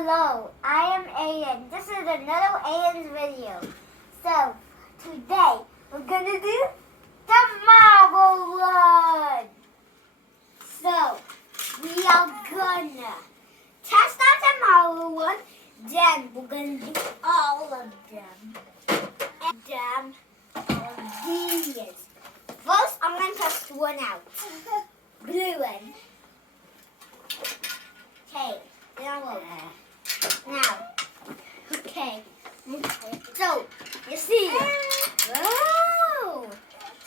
Hello, I am Aiden. This is another Aiden's video. So, today we're gonna do the marble one. So, we are gonna test out the marble one. Then we're gonna do all of them. And all of these. First, I'm gonna test one out. Blue one. Okay. Now, okay. So, you see, whoa,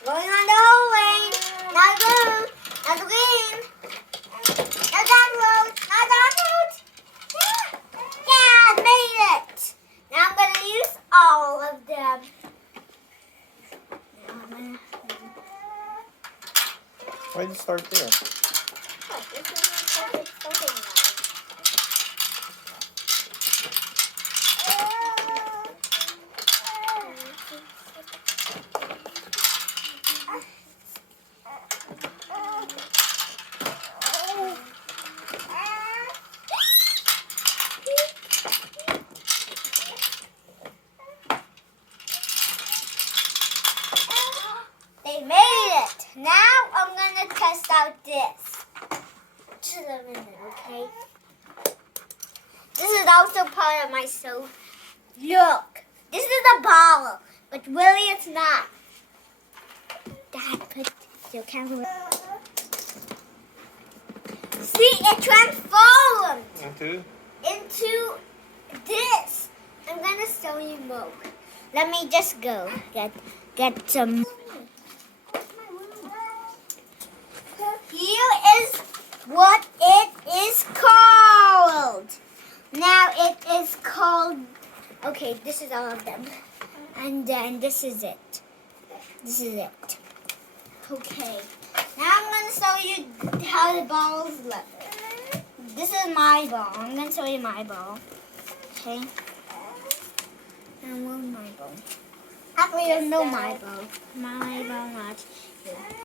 going on the orange, now blue, now the green, now that road, now that road. Yeah, I made it. Now I'm gonna use all of them. Why did you start there? They made it. Now I'm going to test out this. Just a minute, okay? This is also part of my soap. Look, this is a ball, but really it's not. Dad, put your camera. See, it transformed into this. I'm going to show you more. Let me just go get some. Here is what it is called. Now it is called, okay, this is all of them. And then this is it. This is it. Okay. Now I'm going to show you how the balls look. This is my ball. I'm going to show you my ball. Okay. And where's my ball? Actually, no, my ball. My ball, not here.